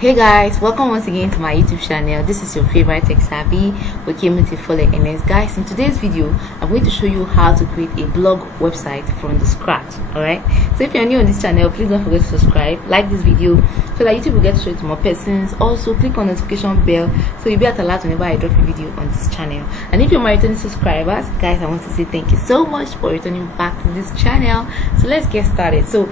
Hey guys, welcome once again to my YouTube channel. This is your favorite tech savvy with Kimberly Foley NS. Guys, in today's video I'm going to show you how to create a blog website from the scratch. Alright, so if you're new on this channel, please don't forget to subscribe, like this video so that YouTube will get straight to more persons. Also click on the notification bell so you'll be at alert whenever I drop a video on this channel. And if you're my returning subscribers, guys, I want to say thank you so much for returning back to this channel. So let's get started. So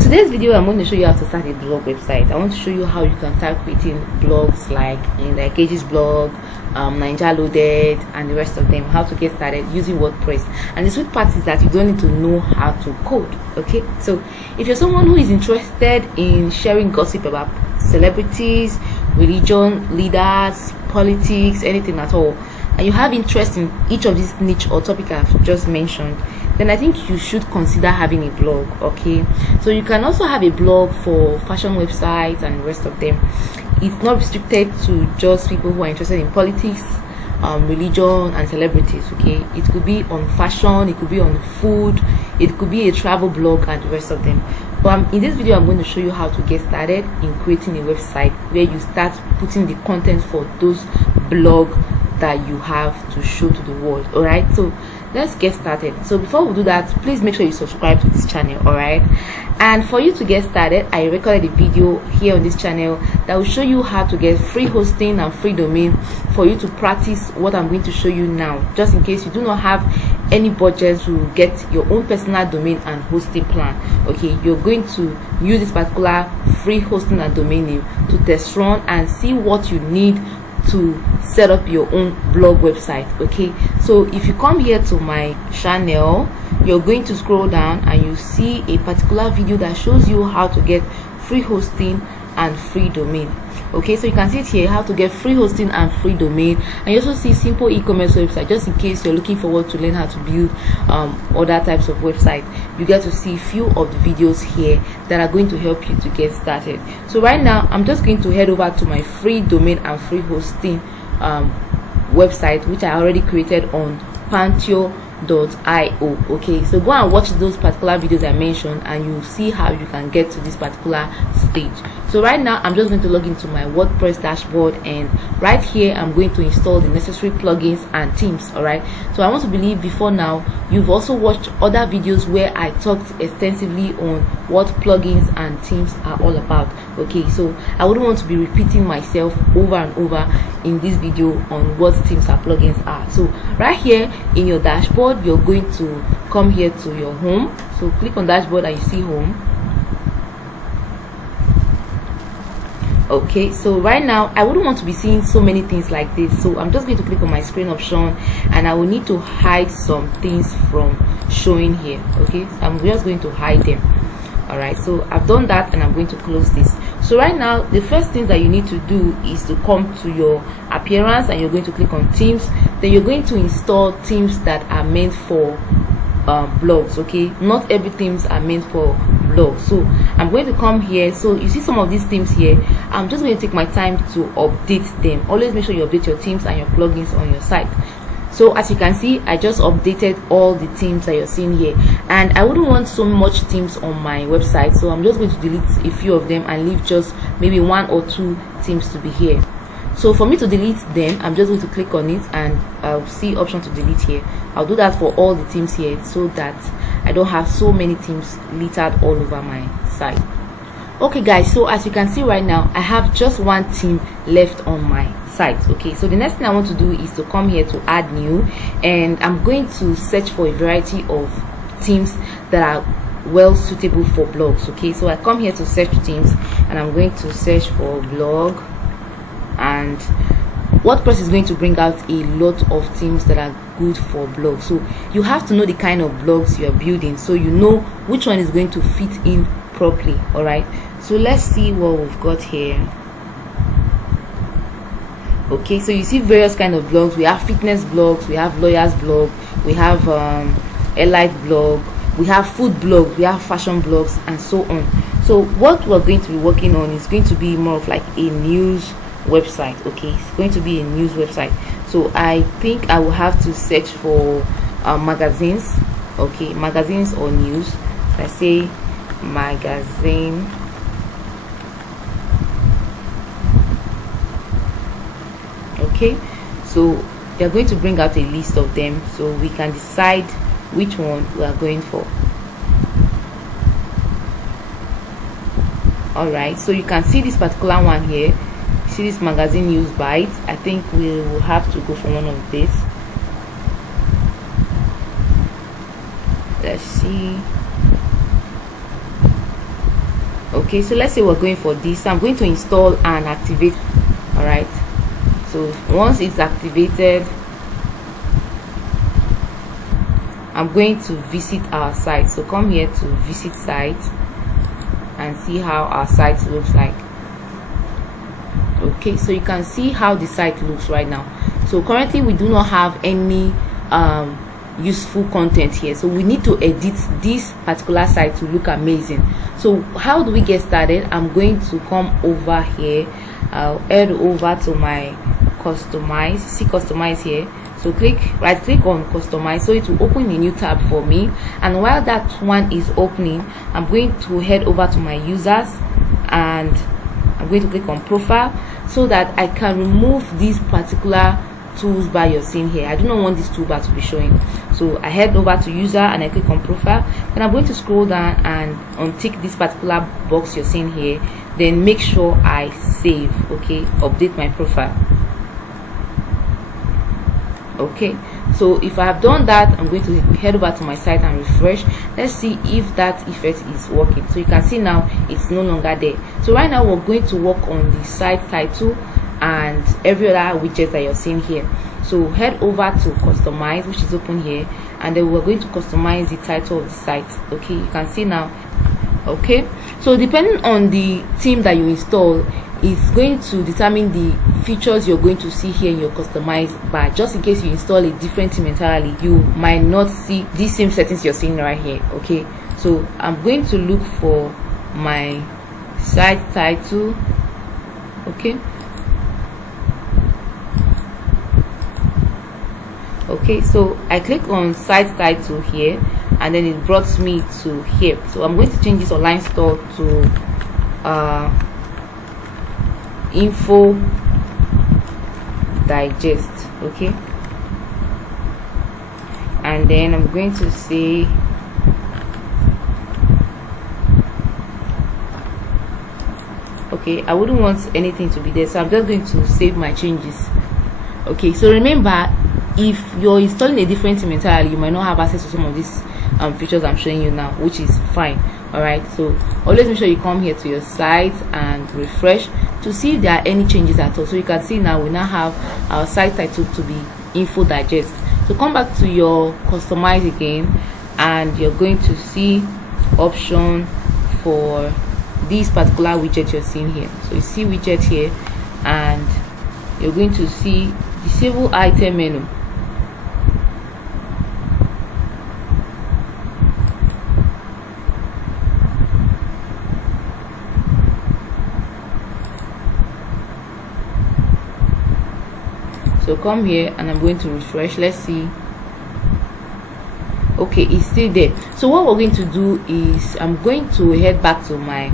today's video I'm going to show you how to start a blog website. I want to show you how you can start creating blogs like Age's blog, Ninja Loaded, and the rest of them. How to get started using WordPress. And the sweet part is that you don't need to know how to code. Okay, so if you're someone who is interested in sharing gossip about celebrities, religion, leaders, politics, anything at all, and you have interest in each of these niche or topic I've just mentioned, then I think you should consider having a blog. Okay, so you can also have a blog for fashion websites and the rest of them. It's not restricted to just people who are interested in politics, religion, and celebrities. Okay, it could be on fashion, it could be on food, it could be a travel blog, and the rest of them. But in this video I'm going to show you how to get started in creating a website where you start putting the content for those blog that you have to show to the world. All right, so let's get started. So before we do that, please make sure you subscribe to this channel. All right, and for you to get started, I recorded a video here on this channel that will show you how to get free hosting and free domain for you to practice what I'm going to show you now, just in case you do not have any budget to get your own personal domain and hosting plan. Okay, you're going to use this particular free hosting and domain name to test run and see what you need to set up your own blog website. Okay, so if you come here to my channel, you're going to scroll down and you see a particular video that shows you how to get free hosting and free domain. Okay, so you can see it here, how to get free hosting and free domain, and you also see simple e-commerce website, just in case you're looking forward to learn how to build other types of website. You get to see a few of the videos here that are going to help you to get started. So right now I'm just going to head over to my free domain and free hosting website, which I already created on Pantio.io. Okay, so go and watch those particular videos I mentioned and you'll see how you can get to this particular stage. So right now I'm just going to log into my WordPress dashboard, and right here I'm going to install the necessary plugins and themes. All right, so I want to believe before now you've also watched other videos where I talked extensively on what plugins and themes are all about. Okay, so I wouldn't want to be repeating myself over and over in this video on what themes and plugins are. So right here in your dashboard, you're going to come here to your home. So click on dashboard and you see home. Okay, so right now I wouldn't want to be seeing so many things like this, so I'm just going to click on my screen option and I will need to hide some things from showing here. Okay, so I'm just going to hide them. All right, so I've done that and I'm going to close this. So right now the first thing that you need to do is to come to your appearance and you're going to click on themes. Then you're going to install themes that are meant for blogs. Okay, not every themes are meant for blogs. So I'm going to come here. So you see some of these themes here. I'm just going to take my time to update them. Always make sure you update your themes and your plugins on your site. So as you can see, I just updated all the themes that you're seeing here, and I wouldn't want so much themes on my website, so I'm just going to delete a few of them and leave just maybe 1 or 2 themes to be here. So for me to delete them, I'm just going to click on it and I'll see option to delete here. I'll do that for all the themes here so that I don't have so many themes littered all over my site. Okay guys, so as you can see right now, I have just 1 theme left on my site. Okay, so the next thing I want to do is to come here to add new, and I'm going to search for a variety of themes that are well suitable for blogs. Okay, so I come here to search themes and I'm going to search for blog, and WordPress is going to bring out a lot of themes that are good for blogs. So you have to know the kind of blogs you are building so you know which one is going to fit in properly. All right, so let's see what we've got here. Okay, so you see various kind of blogs. We have fitness blogs, we have lawyers blog, we have allied blog, we have food blog, we have fashion blogs, and so on. So what we're going to be working on is going to be more of like a news website. Okay, it's going to be a news website. So I think I will have to search for magazines. Okay, magazines or news. I say magazine Okay, so they're going to bring out a list of them, so we can decide which one we are going for. All right, so you can see this particular one here. You see this magazine news bites. I think we will have to go for one of these. Let's see. Okay, so let's say we're going for this. I'm going to install and activate. All right, so once it's activated, I'm going to visit our site. So come here to visit site and see how our site looks like. Okay, so you can see how the site looks right now. So currently we do not have any useful content here, so we need to edit this particular site to look amazing. So how do we get started? I'm going to come over here. I'll head over to my customize. See customize here, so right click on customize, so it will open a new tab for me. And while that one is opening, I'm going to head over to my users and I'm going to click on profile, so that I can remove this particular toolbar you're seeing here. I do not want this toolbar to be showing, so I head over to user and I click on profile. Then I'm going to scroll down and untick this particular box you're seeing here, then make sure I save. Okay, update my profile. Okay, so if I have done that, I'm going to head over to my site and refresh. Let's see if that effect is working. So you can see now it's no longer there. So right now we're going to work on the site title and every other widget that you're seeing here. So head over to customize, which is open here, and then we're going to customize the title of the site. Okay, you can see now. Okay, so depending on the theme that you install, it's going to determine the features you're going to see here in your customized bar. Just in case you install a different theme entirely, you might not see these same settings you're seeing right here. Okay, so I'm going to look for my site title. Okay, okay, so I click on site title here, and then it brought me to here. So I'm going to change this online store to info digest. Okay, and then I'm going to say okay, I wouldn't want anything to be there, so I'm just going to save my changes. Okay, so remember, if you're installing a different theme entirely, you might not have access to some of these features I'm showing you now, which is fine. All right, so always make sure you come here to your site and refresh to see if there are any changes at all. So you can see now we now have our site title to be info digest. So come back to your customize again, and you're going to see option for this particular widget you're seeing here. So you see widget here, and you're going to see disable item menu. So come here and I'm going to refresh. Let's see. Okay, it's still there. So what we're going to do is I'm going to head back to my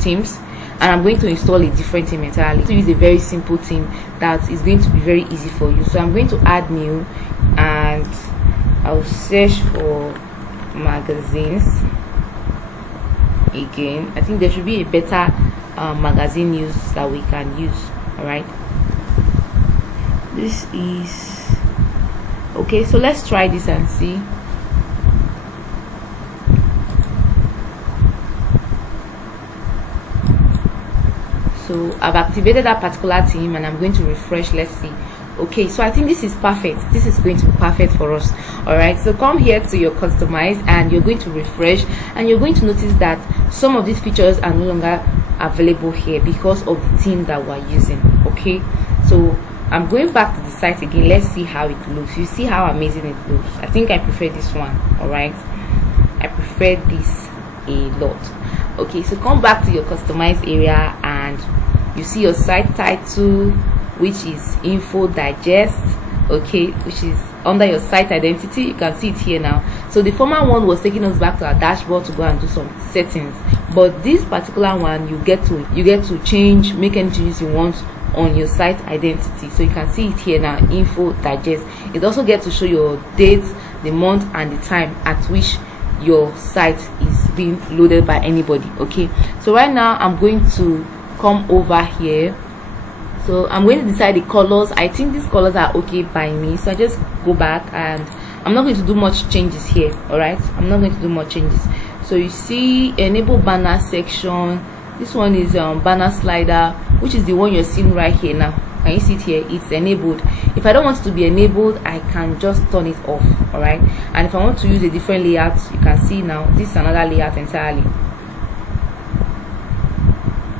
themes, and I'm going to install a different theme entirely. To use a very simple theme that is going to be very easy for you. So I'm going to add new, and I'll search for magazines again. I think there should be a better magazine news that we can use. All right, this is okay. So let's try this and see. So I've activated that particular theme, and I'm going to refresh. Let's see. Okay, so I think this is perfect. This is going to be perfect for us. All right, so come here to your customize, and you're going to refresh, and you're going to notice that some of these features are no longer available here because of the theme that we're using. Okay, so I'm going back to the site again. Let's see how it looks. You see how amazing it looks. I think I prefer this one. All right, I prefer this a lot. Okay, so come back to your customize area, and you see your site title, which is info digest. Okay, which is under your site identity. You can see it here now. So the former one was taking us back to our dashboard to go and do some settings, but this particular one, you get to change, make any changes you want on your site identity. So you can see it here now, info digest. It also gets to show your date, the month and the time at which your site is being loaded by anybody. Okay, so right now I'm going to come over here. So I'm going to decide the colors. I think these colors are okay by me, so I just go back, and I'm not going to do much changes here. All right, I'm not going to do much changes. So you see enable banner section. This one is banner slider, which is the one you're seeing right here now. Can you see it here? It's enabled. If I don't want it to be enabled, I can just turn it off. All right, and if I want to use a different layout, you can see now this is another layout entirely.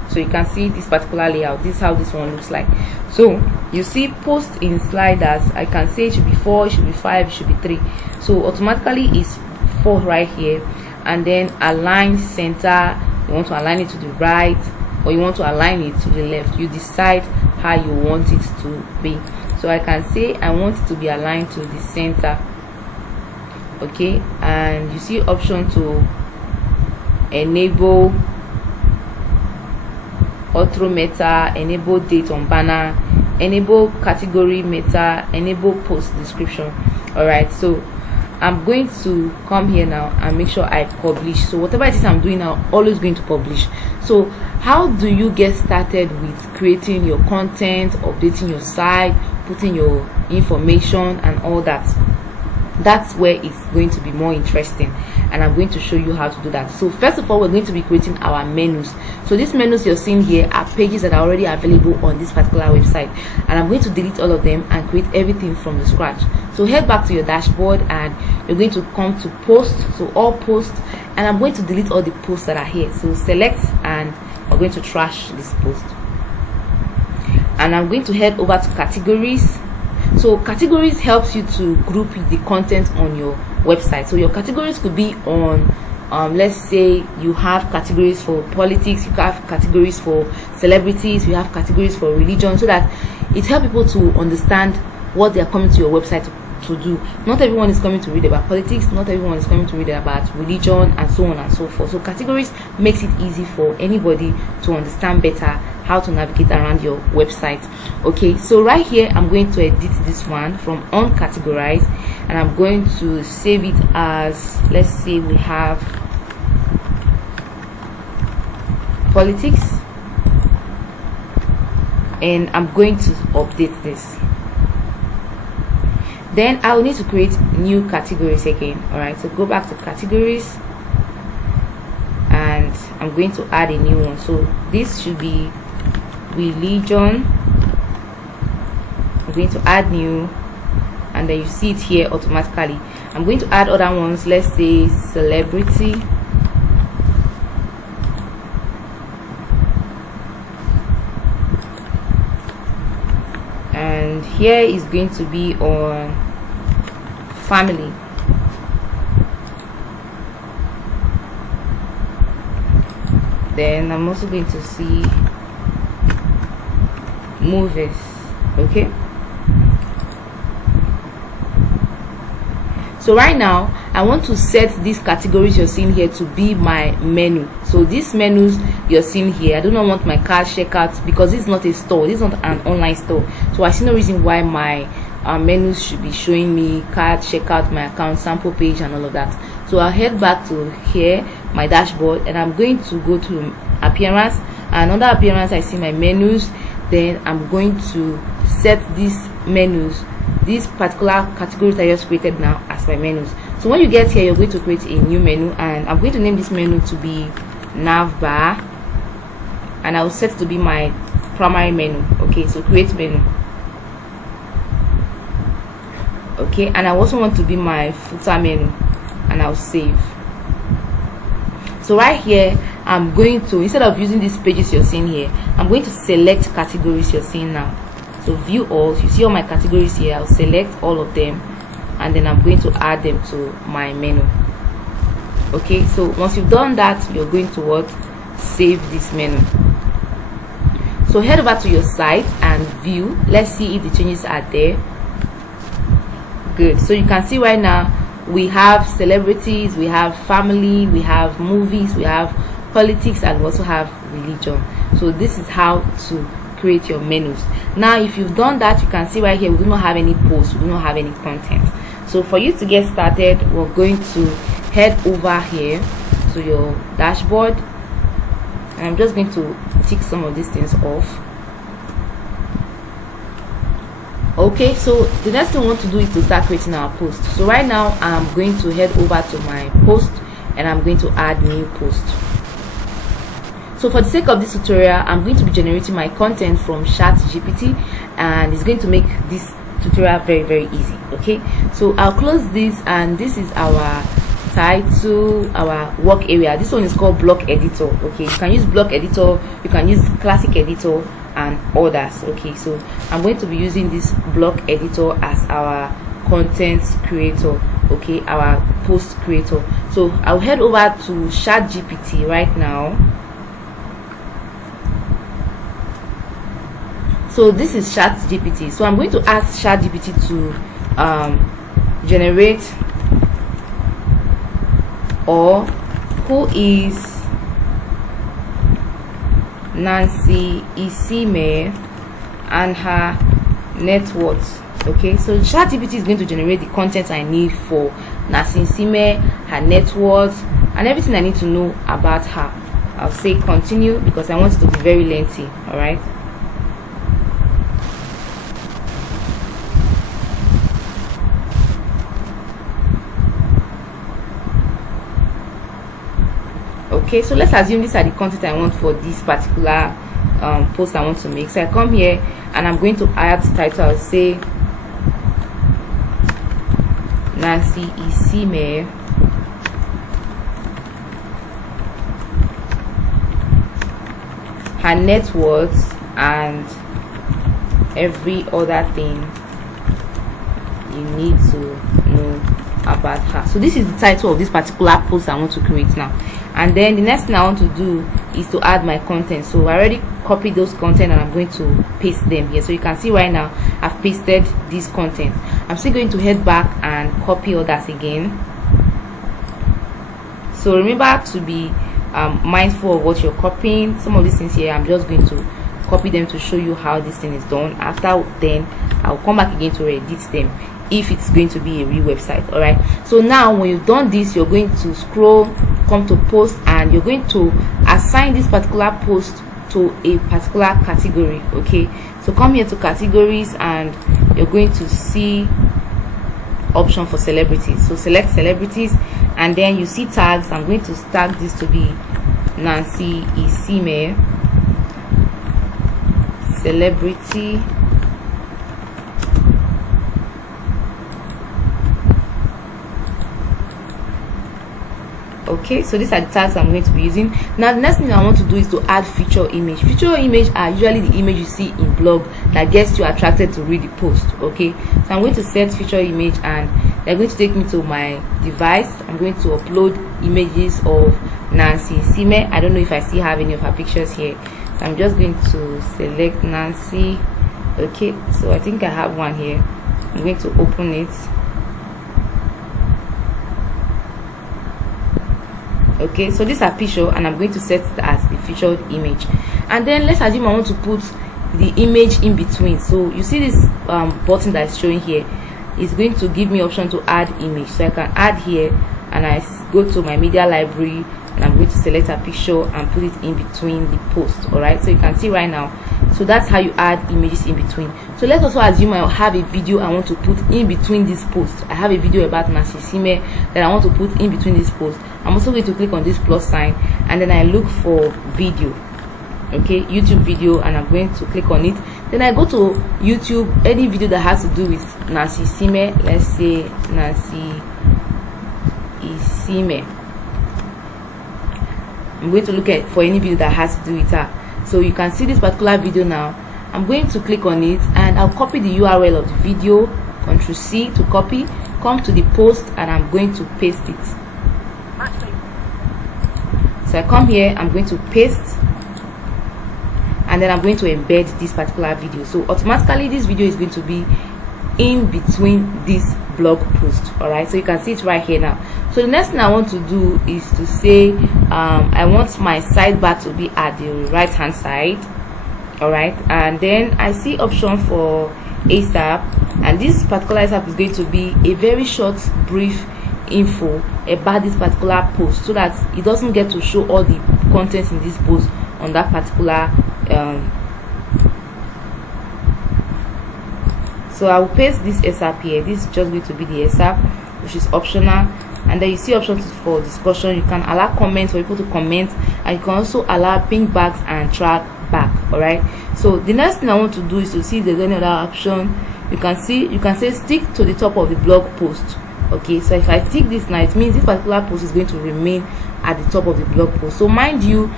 So you can see this particular layout. This is how this one looks like. So you see post in sliders. I can say it should be 4, it should be 5, it should be 3. So automatically it's 4 right here. And then align center. You want to align it to the right, or you want to align it to the left. You decide how you want it to be. So I can say I want it to be aligned to the center. Okay, and you see option to enable auto meta, enable date on banner, enable category meta, enable post description. All right, so I'm going to come here now and make sure I publish. So whatever it is I'm doing now, always going to publish. So how do you get started with creating your content, updating your site, putting your information and all that? That's where it's going to be more interesting, and I'm going to show you how to do that. So first of all, we're going to be creating our menus. So these menus you're seeing here are pages that are already available on this particular website, and I'm going to delete all of them and create everything from the scratch. So head back to your dashboard, and you're going to come to post, so all posts, and I'm going to delete all the posts that are here. So select, and we're going to trash this post, and I'm going to head over to categories. So categories helps you to group the content on your website. So your categories could be on let's say you have categories for politics, you have categories for celebrities, you have categories for religion, so that it helps people to understand what they are coming to your website to do. Not everyone is coming to read about politics, not everyone is coming to read about religion, and so on and so forth. So categories makes it easy for anybody to understand better how to navigate around your website. Okay, so right here I'm going to edit this one from uncategorize, and I'm going to save it as, let's say we have politics, and I'm going to update this. Then I'll need to create new categories again. All right, so go back to categories, and I'm going to add a new one. So this should be religion. I'm going to add new, and then you see it here automatically. I'm going to add other ones. Let's say celebrity, and here is going to be on family. Then I'm also going to see movies. Okay, so right now I want to set these categories you're seeing here to be my menu. So these menus you're seeing here, I do not want my card checkout because it's not a store, this is not an online store. So I see no reason why my menus should be showing me card checkout, my account sample page and all of that. So I'll head back to here, my dashboard, and I'm going to go to appearance, and under appearance I see my menus. Then I'm going to set these menus, these particular categories I just created now, as my menus. So when you get here, you're going to create a new menu, and I'm going to name this menu to be nav bar, and I'll set it to be my primary menu. Okay, so create menu. Okay, and I also want to be my footer menu, and I'll save. So right here I'm going to, instead of using these pages you're seeing here, I'm going to select categories you're seeing now. So view all, you see all my categories here. I'll select all of them, and then I'm going to add them to my menu. Okay, so once you've done that, you're going to what? Save this menu. So head over to your site and view. Let's see if the changes are there. Good. So you can see right now we have celebrities, we have family, we have movies, we have politics, and we also have religion. So this is how to create your menus. Now if you've done that, you can see right here we do not have any posts, we do not have any content. So for you to get started, we're going to head over here to your dashboard, and I'm just going to tick some of these things off. Okay, so the next thing we want to do is to start creating our post. So right now I'm going to head over to my post and I'm going to add new post. So for the sake of this tutorial, I'm going to be generating my content from ChatGPT, and it's going to make this tutorial very easy. Okay, so I'll close this, and this is our title, our work area. This one is called block editor. Okay, you can use block editor, you can use classic editor and others. Okay, so I'm going to be using this block editor as our content creator, okay, our post creator. So I'll head over to ChatGPT right now. So this is ChatGPT. So I'm going to ask ChatGPT to generate or who is Nancy Isime and her net worth. Okay, so ChatGPT is going to generate the content I need for Nancy Isime, her net worth, and everything I need to know about her. I'll say continue because I want it to be very lengthy. All right. Okay, so let's assume these are the content I want for this particular post I want to make. So I come here and I'm going to add the title. I'll say Nancy Isime her net worth and every other thing you need to know about her. So this is the title of this particular post I want to create now. And then the next thing I want to do is to add my content. So I already copied those content and I'm going to paste them here. So you can see right now I've pasted this content. I'm still going to head back and copy others again. So remember to be mindful of what you're copying. Some of these things here I'm just going to copy them to show you how this thing is done. After then I'll come back again to edit them if it's going to be a real website. All right, so now when you've done this, you're going to scroll, come to post, and you're going to assign this particular post to a particular category. Okay, so come here to categories and you're going to see option for celebrities. So select celebrities and then you see tags. I'm going to tag this to be Nancy Isime celebrity. Okay, so these are the tags I'm going to be using. Now the next thing I want to do is to add feature image. Feature image are usually the image you see in blog that gets you attracted to read the post. Okay, so I'm going to set feature image and they're going to take me to my device. I'm going to upload images of Nancy Isime. I don't know if I still have any of her pictures here, so I'm just going to select Nancy. Okay, so I think I have one here. I'm going to open it. Okay, so this is a picture and I'm going to set it as the featured image. And then let's assume I want to put the image in between. So you see this button that is showing here is going to give me option to add image. So I can add here and I go to my media library and I'm going to select a picture and put it in between the post. All right, so you can see right now. So that's how you add images in between. So let's also assume I have a video I want to put in between this post. I have a video about Nancy Isime that I want to put in between this post. I'm also going to click on this plus sign and then I look for video. Okay, YouTube video, and I'm going to click on it. Then I go to YouTube, any video that has to do with Nancy Isime. Let's say Nancy Isime. I'm going to look at for any video that has to do with her. So you can see this particular video now. I'm going to click on it and I'll copy the URL of the video, Ctrl+C to copy, come to the post and I'm going to paste it. So I come here, I'm going to paste and then I'm going to embed this particular video. So automatically this video is going to be in between this blog post. All right, so you can see it right here now. So the next thing I want to do is to say I want my sidebar to be at the right hand side. all right. And then I see option for ASAP, and this particular ASAP is going to be a very short brief info about this particular post, so that it doesn't get to show all the contents in this post on that particular so I will paste this ASAP here. This is just going to be the ASAP, which is optional. And then you see options for discussion. You can allow comments for people to comment, and you can also allow ping backs and track back. All right, so the next thing I want to do is to see if there's any other option. You can say stick to the top of the blog post. Okay, so if I tick this now, it means this particular post is going to remain at the top of the blog post. So mind you,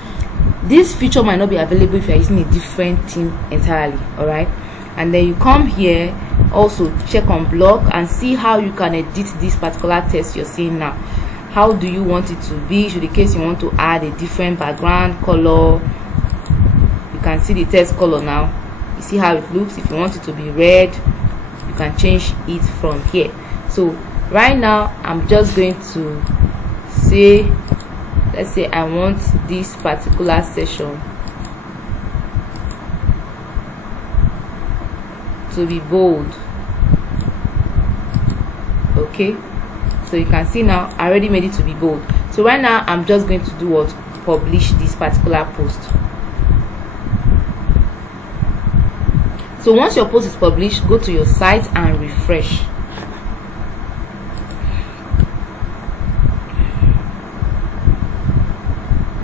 this feature might not be available if you're using a different theme entirely. All right, and then you come here, also check on blog and see how you can edit this particular text you're seeing now. How do you want it to be? Should the case you want to add a different background color, you can see the text color now. You see how it looks. If you want it to be red, you can change it from here. So right now I'm just going to say, let's say I want this particular session to be bold. Okay, so you can see now I already made it to be bold. So right now I'm just going to do what? Publish this particular post. So once your post is published, go to your site and refresh.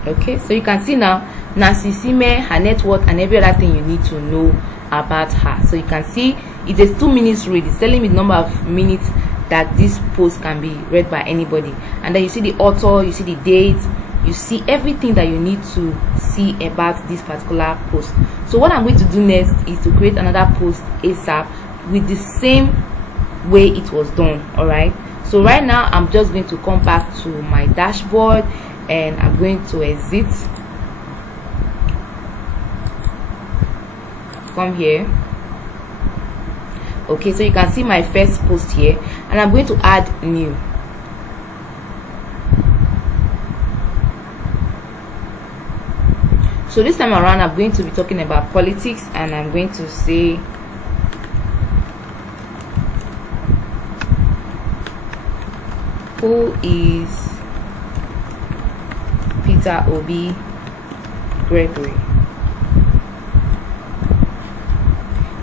Okay, so you can see now Nancy Sime, her net worth, and every other thing you need to know about her. So you can see it is 2 minutes read. It's telling me the number of minutes that this post can be read by anybody. And then you see the author, you see the date, you see everything that you need to see about this particular post. So what I'm going to do next is to create another post ASAP with the same way it was done. All right, so right now I'm just going to come back to my dashboard, and I'm going to exit, come here. Okay, so you can see my first post here, and I'm going to add new. So this time around I'm going to be talking about politics, and I'm going to say who is Peter Obi Gregory.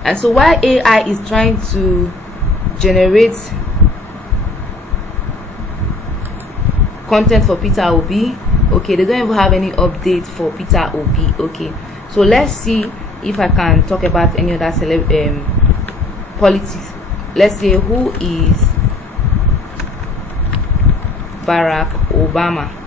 And so while AI is trying to generate content for Peter Obi, okay, they don't even have any update for Peter Obi. Okay, so let's see if I can talk about any other politics. Let's say who is Barack Obama.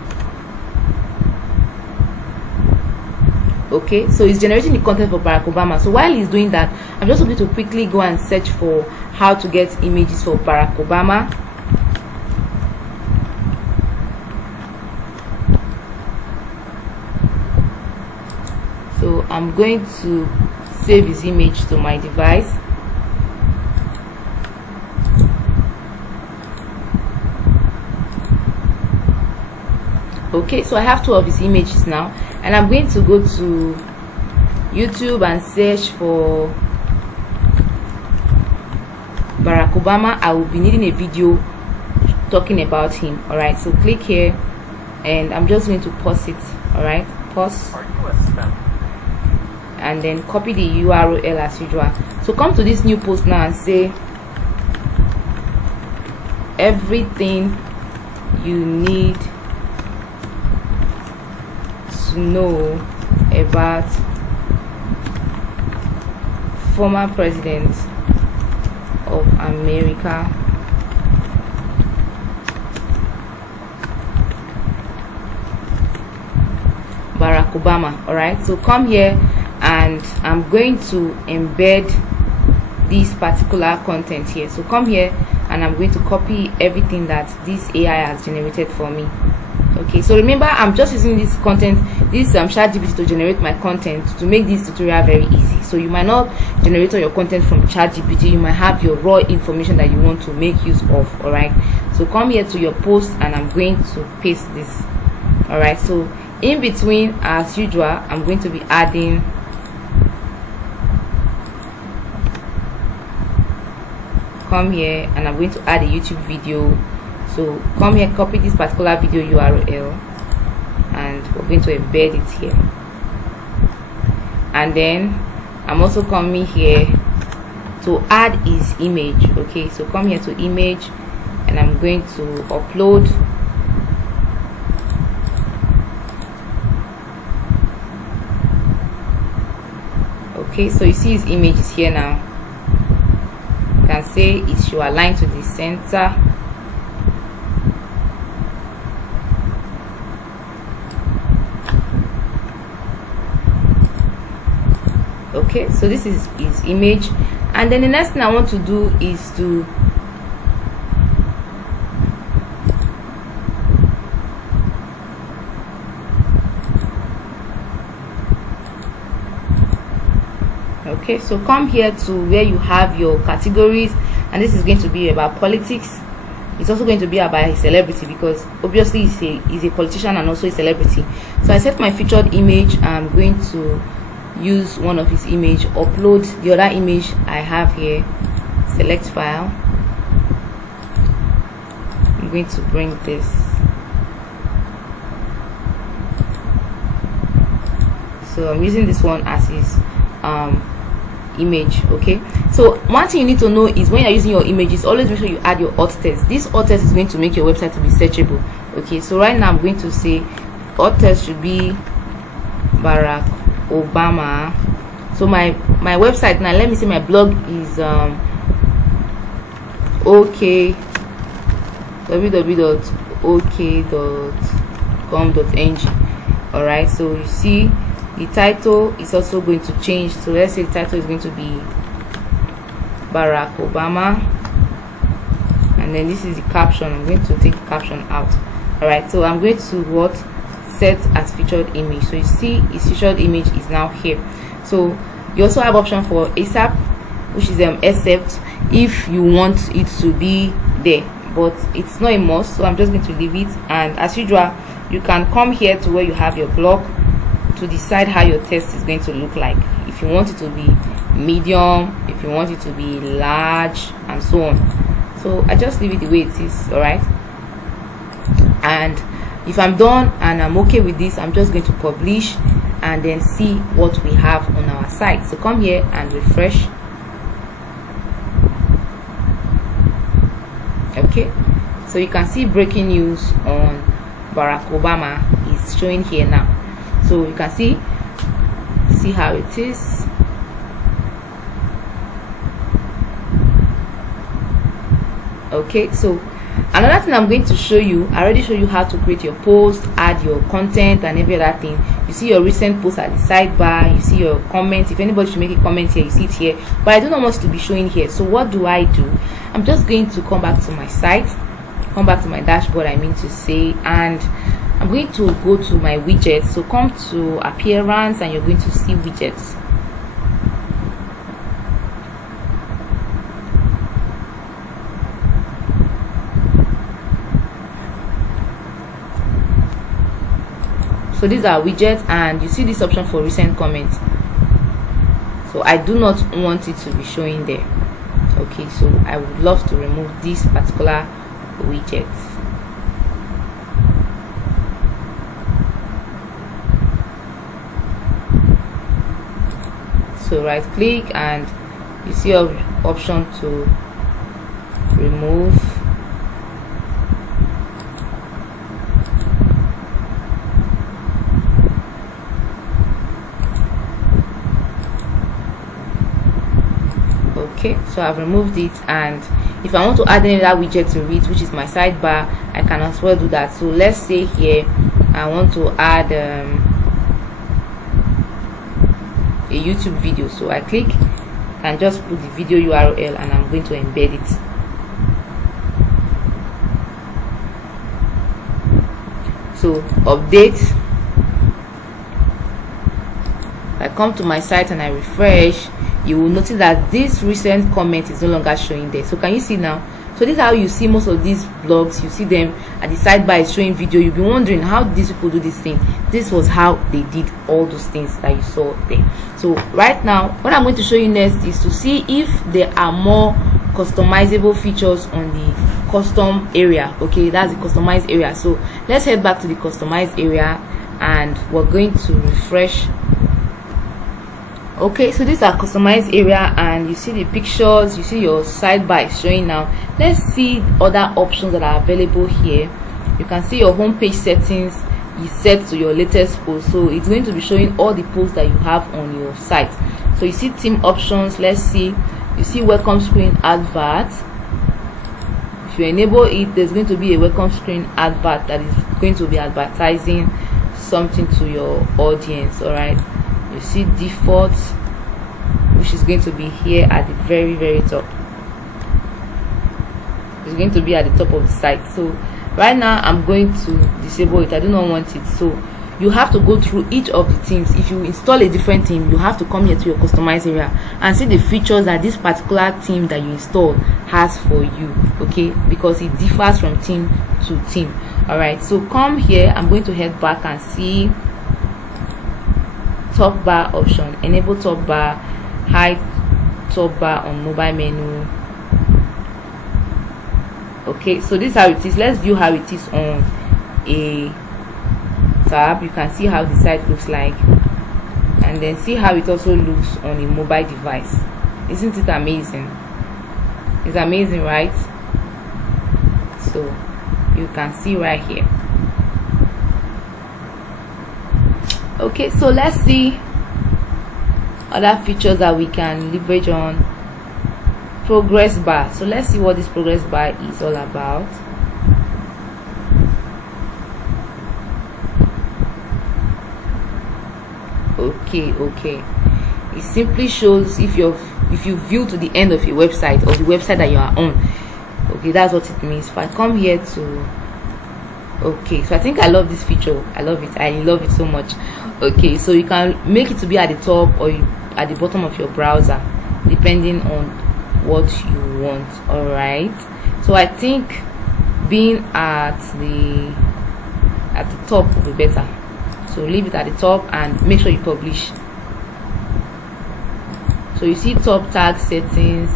Okay, so he's generating the content for Barack Obama. So while he's doing that, I'm just going to quickly go and search for how to get images for Barack Obama. So I'm going to save his image to my device. Okay, so I have 2 of his images now, and I'm going to go to YouTube and search for Barack Obama. I will be needing a video talking about him. All right, so click here, and I'm just going to pause it. All right, pause, and then copy the URL as usual. So come to this new post now and say everything you need to know about former president of America, Barack Obama. All right, so come here, and I'm going to embed this particular content here. So come here, and I'm going to copy everything that this AI has generated for me. Okay, so remember, I'm just using this content, this ChatGPT, to generate my content, to make this tutorial very easy. So you might not generate all your content from ChatGPT. You might have your raw information that you want to make use of. All right, so come here to your post, and I'm going to paste this. All right, so in between, as usual, I'm going to be adding come here and I'm going to add a YouTube video. So come here, copy this particular video URL, and we're going to embed it here. And then I'm also coming here to add his image. Okay, so come here to image, and I'm going to upload. Okay, so you see his image is here now. You can say it should align to the center. Okay, so this is his image, and then the next thing I want to do is to okay, so come here to where you have your categories, and this is going to be about politics. It's also going to be about a celebrity, because obviously he's a politician and also a celebrity. So I set my featured image. I'm going to use one of his image, upload the other image I have here, select file. I'm going to bring this. So I'm using this one as his image. Okay, so one thing you need to know is when you're using your images, always make sure you add your alt text. This alt text is going to make your website to be searchable. Okay, so right now I'm going to say alt text should be Barack Obama. So my website now, let me say my blog is www.ok.com.ng. all right, so you see the title is also going to change. So let's say the title is going to be Barack Obama, and then this is the caption. I'm going to take the caption out. All right, so I'm going to set as featured image. So you see his featured image is now here. So you also have option for ASAP, which is except if you want it to be there, but it's not a must, so I'm just going to leave it. And as usual, you can come here to where you have your blog to decide how your text is going to look like. If you want it to be medium, if you want it to be large, and so on. So I just leave it the way it is. All right, and if I'm done and I'm okay with this, I'm just going to publish and then see what we have on our site. So come here and refresh. Okay, so you can see breaking news on Barack Obama is showing here now. So you can see how it is. Okay, so another thing I'm going to show you, I already showed you how to create your post, add your content and every other thing. You see your recent post at the sidebar, you see your comments. If anybody should make a comment here, you see it here, but I do not want to be showing here. So what do? I'm just going to come back to my site, come back to my dashboard, I mean to say, and I'm going to go to my widgets. So come to appearance and you're going to see widgets. So these are widgets, and you see this option for recent comments. So I do not want it to be showing there. Okay, so I would love to remove this particular widget. So right click and you see your option to remove. Okay, so I've removed it, and if I want to add any other widget to it, which is my sidebar, I can as well do that. So let's say here I want to add a YouTube video. So I click and just put the video URL and I'm going to embed it. So update. I come to my site and I refresh, you will notice that this recent comment is no longer showing there. So can you see now? So this is how you see most of these blogs. You see them at the sidebar is showing video. You'll be wondering how these people do this thing. This was how they did all those things that you saw there. So right now what I'm going to show you next is to see if there are more customizable features on the custom area. Okay, that's the customized area. So let's head back to the customized area and we're going to refresh. Okay, so these are customized area, and you see the pictures, you see your sidebar is showing now. Let's see other options that are available here. You can see your home page settings is set to your latest post, so it's going to be showing all the posts that you have on your site. So you see theme options. Let's see, you see welcome screen advert. If you enable it, there's going to be a welcome screen advert that is going to be advertising something to your audience. All right, you see default, which is going to be here at the very top. It's going to be at the top of the site. So right now I'm going to disable it. I do not want it. So you have to go through each of the themes. If you install a different theme, you have to come here to your customized area and see the features that this particular theme that you installed has for you. Okay, because it differs from theme to theme. All right, so come here. I'm going to head back and see top bar option. Enable top bar, hide top bar on mobile menu. Okay, so this is how it is. Let's view how it is on a tab. You can see how the site looks like, and then see how it also looks on a mobile device. Isn't it amazing? It's amazing, right? So you can see right here. Okay, so let's see other features that we can leverage on. Progress bar. So let's see what this progress bar is all about. Okay, it simply shows if you view to the end of your website or the website that you are on. Okay, that's what it means. If I come here to, okay, so I think I love this feature. I love it so much. Okay, so you can make it to be at the top or at the bottom of your browser, depending on what you want. All right, so I think being at the top will be better. So leave it at the top and make sure you publish. So you see top tag settings,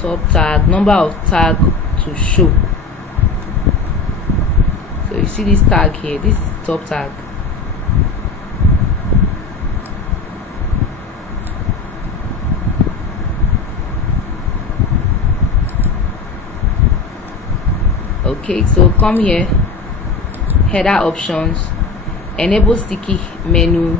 top tag, number of tag to show. So you see this tag here, this is top tag. Okay, so come here, header options, enable sticky menu.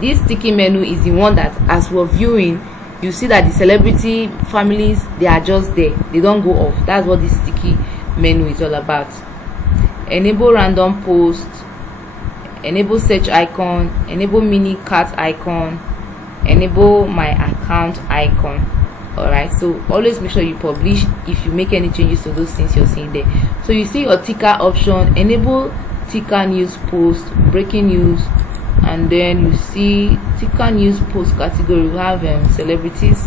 This sticky menu is the one that, as we're viewing, you see that the celebrity families, they are just there, they don't go off. That's what this sticky menu is all about. Enable random post, enable search icon, enable mini cart icon, enable my account icon. All right, so always make sure you publish if you make any changes to those things you're seeing there. So you see your ticker option, enable ticker news post, breaking news, and then you see ticker news post category. We have celebrities.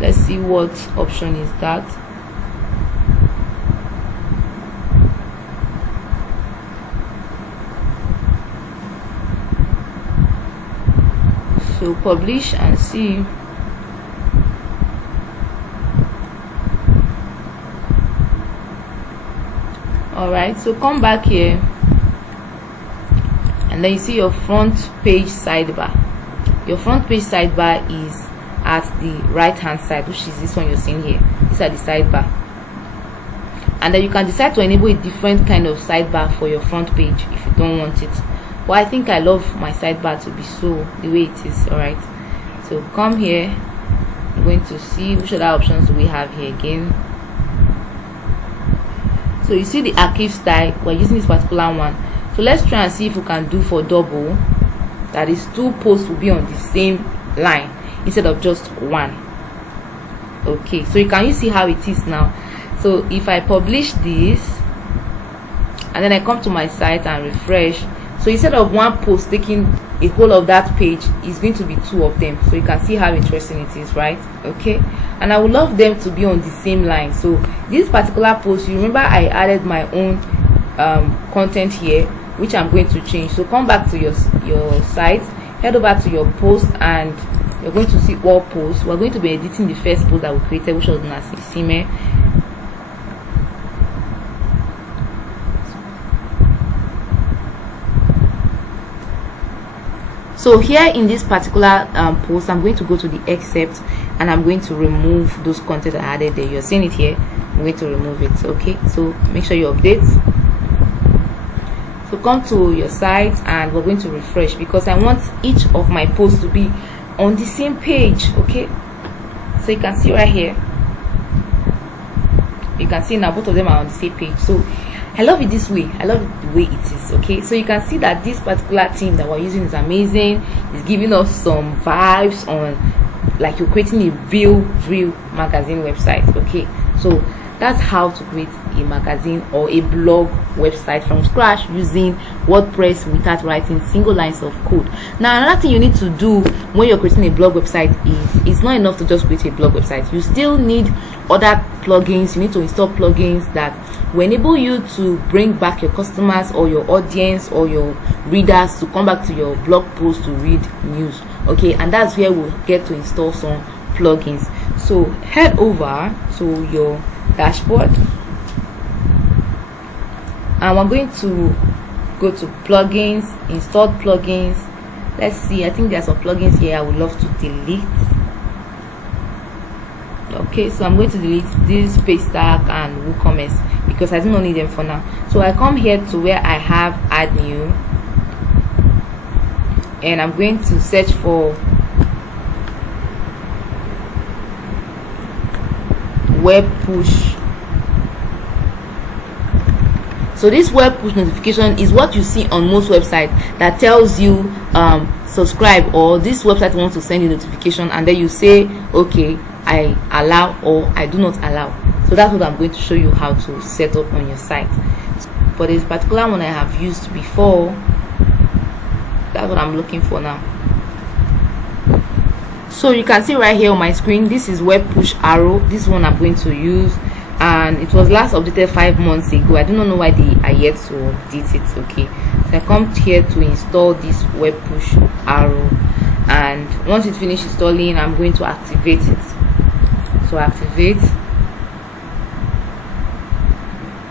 Let's see what option is that. So publish and see. All right, so come back here and then you see your front page sidebar. Your front page sidebar is at the right hand side, which is this one you're seeing here. These are the sidebar, and then you can decide to enable a different kind of sidebar for your front page if you don't want it. But I think I love my sidebar to be so the way it is. All right, so come here. I'm going to see which other options do we have here again. So you see the archive style, we're using this particular one. So let's try and see if we can do for double, that is 2 posts will be on the same line instead of just one. Okay, so you see how it is now. So if I publish this and then I come to my site and refresh, so instead of one post taking a whole of that page, it's going to be 2 of them. So you can see how interesting it is, right? Okay, and I would love them to be on the same line. So this particular post, you remember I added my own content here, which I'm going to change. So come back to your site, head over to your post, and you're going to see all posts. We're going to be editing the first post that we created, which was known as a CME. So here in this particular post, I'm going to go to the except, and I'm going to remove those content I added there. You're seeing it here. I'm going to remove it. Okay, so make sure you update. So come to your site, and we're going to refresh, because I want each of my posts to be on the same page. Okay, so you can see right here, you can see now both of them are on the same page. So I love it this way. I love it the way it is. Okay, so you can see that this particular theme that we're using is amazing. It's giving us some vibes on like you're creating a real magazine website. Okay, so that's how to create a magazine or a blog website from scratch using WordPress without writing single lines of code. Now, another thing you need to do when you're creating a blog website is it's not enough to just create a blog website. You still need other plugins. You need to install plugins that will enable you to bring back your customers or your audience or your readers to come back to your blog post to read news. Okay, and that's where we'll get to install some plugins. So head over to your dashboard, and we're going to go to plugins, installed plugins. Let's see, I think there are some plugins here I would love to delete. Okay, so I'm going to delete this Paystack and WooCommerce because I do not need them for now. So I come here to where I have add new, and I'm going to search for web push. So this web push notification is what you see on most websites that tells you subscribe, or this website wants to send you notification, and then you say okay, I allow or I do not allow. So that's what I'm going to show you how to set up on your site. For this particular one I have used before, that's what I'm looking for now. So you can see right here on my screen, this is web push arrow. This one I'm going to use, and it was last updated 5 months ago. I do not know why they are yet to update it. Okay, so I come here to install this web push arrow, and once it finishes installing, I'm going to activate it. So activate,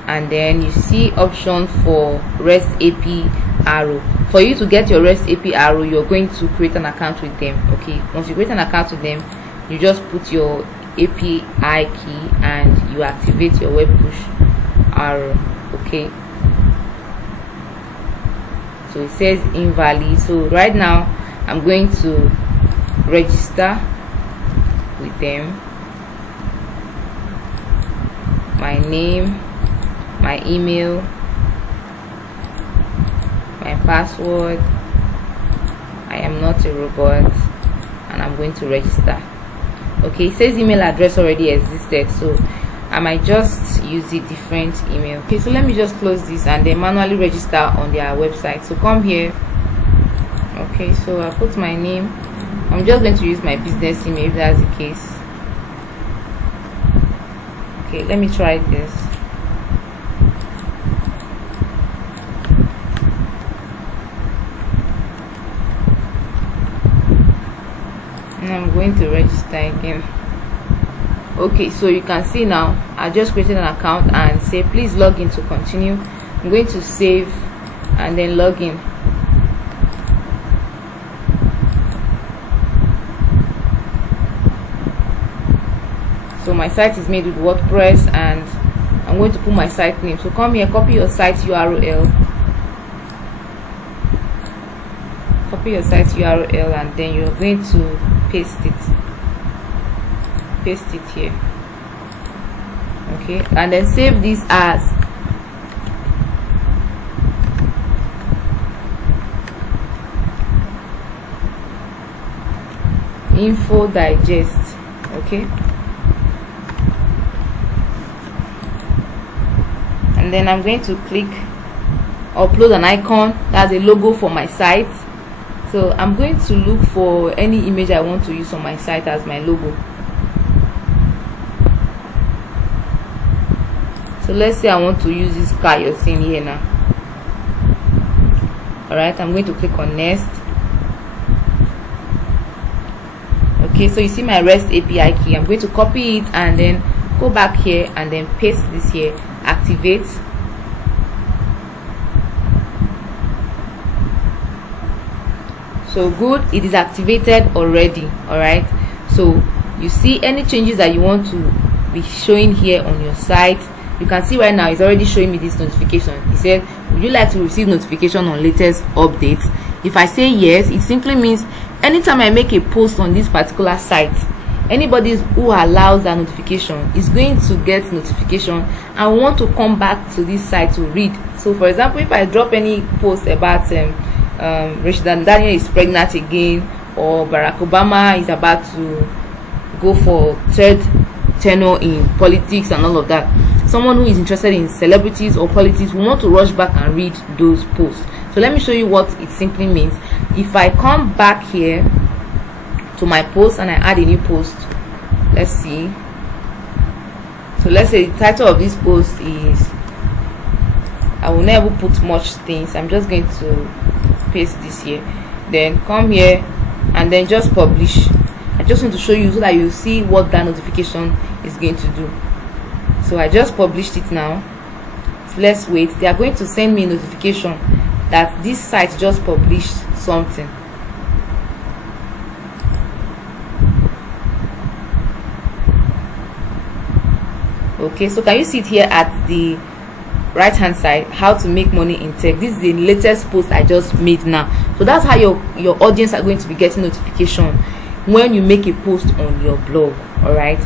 and then you see option for REST API arrow. For you to get your REST API arrow, you're going to create an account with them. Okay, once you create an account with them, you just put your API key and you activate your web push arrow. Okay, so it says invalid. So right now I'm going to register with them. My name, my email, my password. I am not a robot, and I'm going to register. Okay, it says email address already existed, so I might just use a different email. Okay, so let me just close this and then manually register on their website. So come here. Okay, so I put my name. I'm just going to use my business email if that's the case. Okay, let me try this. And I'm going to register again. Okay, so you can see now I just created an account and say please log in to continue. I'm going to save and then log in. So my site is made with WordPress, and I'm going to put my site name. So come here, copy your site URL, and then you're going to paste it here. Okay, and then save this as info digest. Okay, and then I'm going to click upload an icon. That's a logo for my site. So I'm going to look for any image I want to use on my site as my logo. So let's say I want to use this car you're seeing here now. Alright, I'm going to click on next. Okay, so you see my REST API key. I'm going to copy it and then go back here and then paste this here, activate. So good, it is activated already. All right, so you see any changes that you want to be showing here on your site. You can see right now it's already showing me this notification. It said, would you like to receive notification on latest updates? If I say yes, it simply means anytime I make a post on this particular site, anybody who allows that notification is going to get notification and want to come back to this site to read. So for example, if I drop any post about Rachel Daniel is pregnant again, or Barack Obama is about to go for third tenure in politics and all of that, someone who is interested in celebrities or politics will want to rush back and read those posts. So let me show you what it simply means. If I come back here to my post and I add a new post, let's see. So let's say the title of this post is, I will never put much things, I'm just going to paste this here, then come here and then just publish. I just want to show you so that you see what that notification is going to do. So I just published it now. So let's wait. They are going to send me a notification that this site just published something. Okay, so can you see it here at the right hand side, how to make money in tech? This is the latest post I just made now. So that's how your audience are going to be getting notification when you make a post on your blog. All right,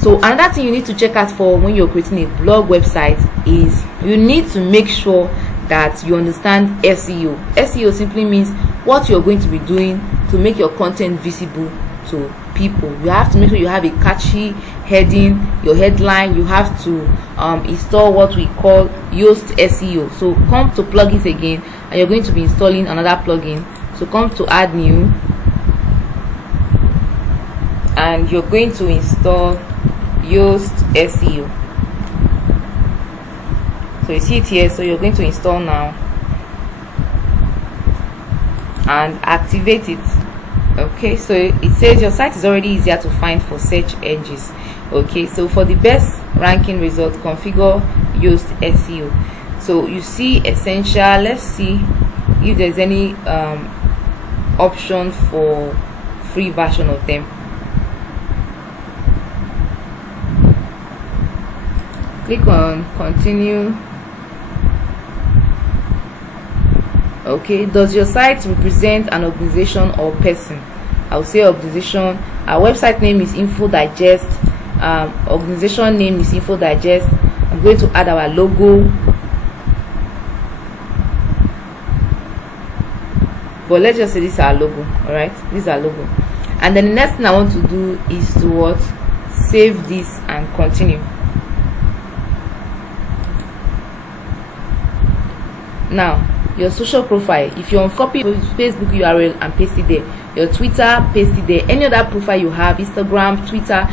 so another thing you need to check out for when you're creating a blog website is you need to make sure that you understand SEO. SEO simply means what you're going to be doing to make your content visible to people. You have to make sure you have a catchy heading, your headline. You have to install what we call Yoast SEO. So come to plugins again, and you're going to be installing another plugin. So come to add new, and you're going to install Yoast SEO. So you see it here. So you're going to install now and activate it. Okay, so it says your site is already easier to find for search engines. Okay, so for the best ranking result, configure Yoast SEO. So you see essential. Let's see if there's any option for free version of them. Click on continue. Okay, does your site represent an organization or person? I will say organization. Our website name is Info Digest. Organization name is Info Digest. I'm going to add our logo, but let's just say this is our logo. All right, this is our logo. And then the next thing I want to do is to what? Save this and continue. Now your social profile, if you copy Facebook URL and paste it there, your Twitter, paste it there, any other profile you have, Instagram, Twitter,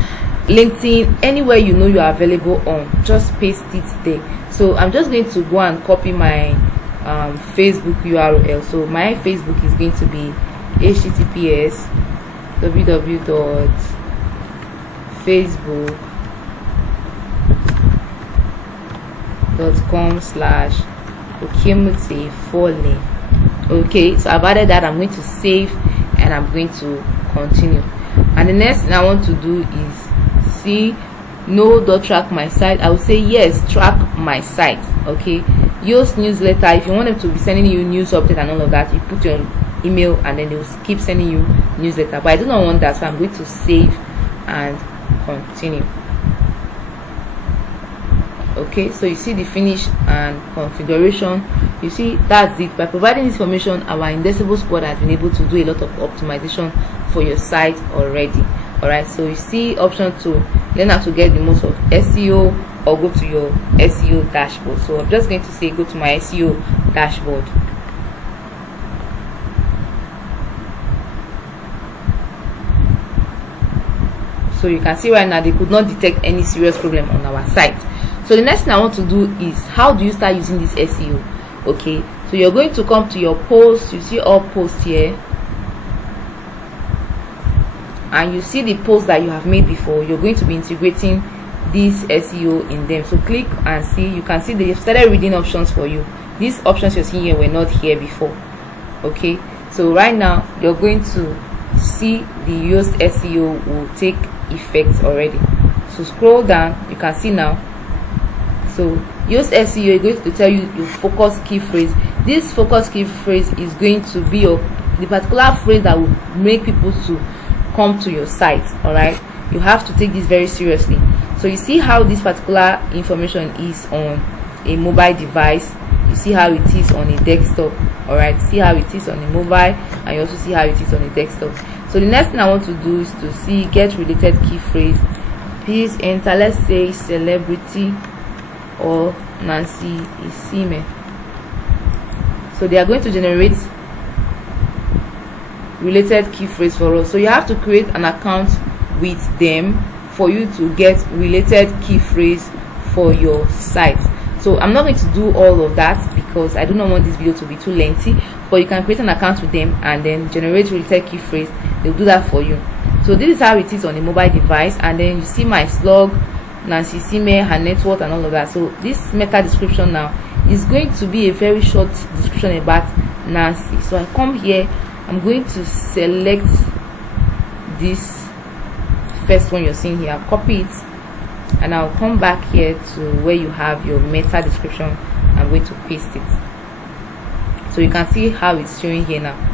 LinkedIn, anywhere you know you are available on, just paste it there. So I'm just going to go and copy my Facebook URL. So my Facebook is going to be https www.facebook.com/okemutefole. Okay, so I've added that. I'm going to save and I'm going to continue. And the next thing I want to do is see track my site. I will say yes, track my site. Okay, Yoast newsletter. If you want them to be sending you news update and all of that, you put your email and then they will keep sending you newsletter. But I do not want that, so I'm going to save and continue. Okay, so you see the finish and configuration. You see, that's it. By providing this information, our Indexable squad has been able to do a lot of optimization for your site already. All right, so you see option to learn how to get the most of SEO, or go to your SEO dashboard. So I'm just going to say go to my SEO dashboard. So you can see right now they could not detect any serious problem on our site. So the next thing I want to do is, how do you start using this SEO? Okay, so you're going to come to your posts. You see all posts here. and you see the posts that you have made before, you're going to be integrating this SEO in them. So click and see. You can see they started reading options for you. These options you're seeing here were not here before. Okay, so right now you're going to see the Yoast SEO will take effect already. So scroll down, you can see now. So Yoast SEO is going to tell you your focus key phrase. This focus key phrase is going to be the particular phrase that will make people to come to your site. All right, you have to take this very seriously. So you see how this particular information is on a mobile device, you see how it is on a desktop. All right, see how it is on a mobile, and you also see how it is on a desktop. So the next thing I want to do is to see get related key phrase. Please enter, let's say celebrity or Nancy Isime. So they are going to generate related key phrase for us. So you have to create an account with them for you to get related key phrase for your site. So I'm not going to do all of that because I do not want this video to be too lengthy, but you can create an account with them and then generate related key phrase. They'll do that for you. So this is how it is on a mobile device, and then you see my slug, Nancy Sime, her net worth, and all of that. So this meta description now is going to be a very short description about Nancy. So I come here, I'm going to select this first one you're seeing here, I'll copy it, and I'll come back here to where you have your meta description. I'm going to paste it, so you can see how it's showing here now.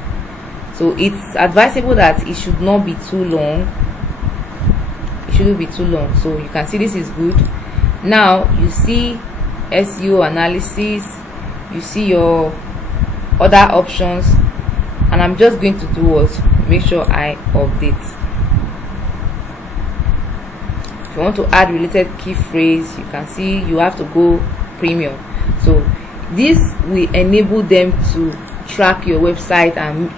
So it's advisable that it should not be too long. It shouldn't be too long. So you can see this is good. Now you see SEO analysis, you see your other options, and I'm just going to do what, make sure I update. If you want to add related key phrase, you can see you have to go premium. So this will enable them to track your website, and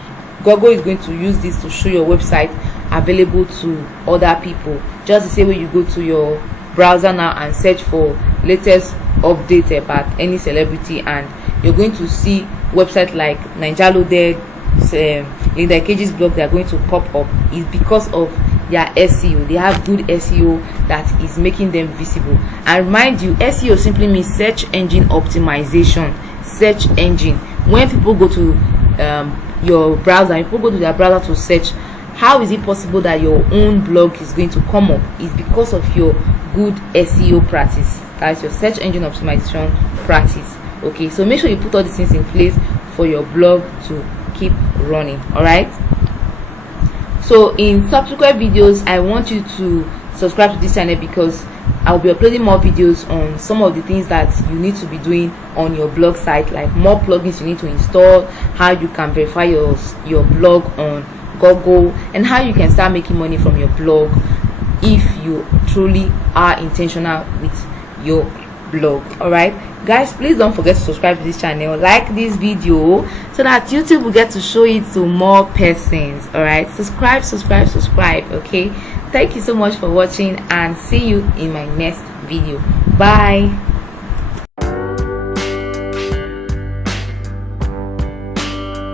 Google is going to use this to show your website available to other people. Just the same way you go to your browser now and search for latest update about any celebrity, and you're going to see websites like Naija Loaded, Linda Ikeji's blog, they are going to pop up. Is because of their SEO. They have good SEO that is making them visible. And mind you, SEO simply means search engine optimization. Search engine. When people go to your browser, people go to their browser to search, how is it possible that your own blog is going to come up? It's because of your good SEO practice. That's your search engine optimization practice. Okay, so make sure you put all these things in place for your blog to keep running. All right, so in subsequent videos I want you to subscribe to this channel, because I'll be uploading more videos on some of the things that you need to be doing on your blog site, like more plugins you need to install, how you can verify your blog on Google, and how you can start making money from your blog if you truly are intentional with your blog. All right guys, please don't forget to subscribe to this channel, like this video, so that YouTube will get to show it to more persons. All right, subscribe. Okay, thank you so much for watching, and see you in my next video. Bye.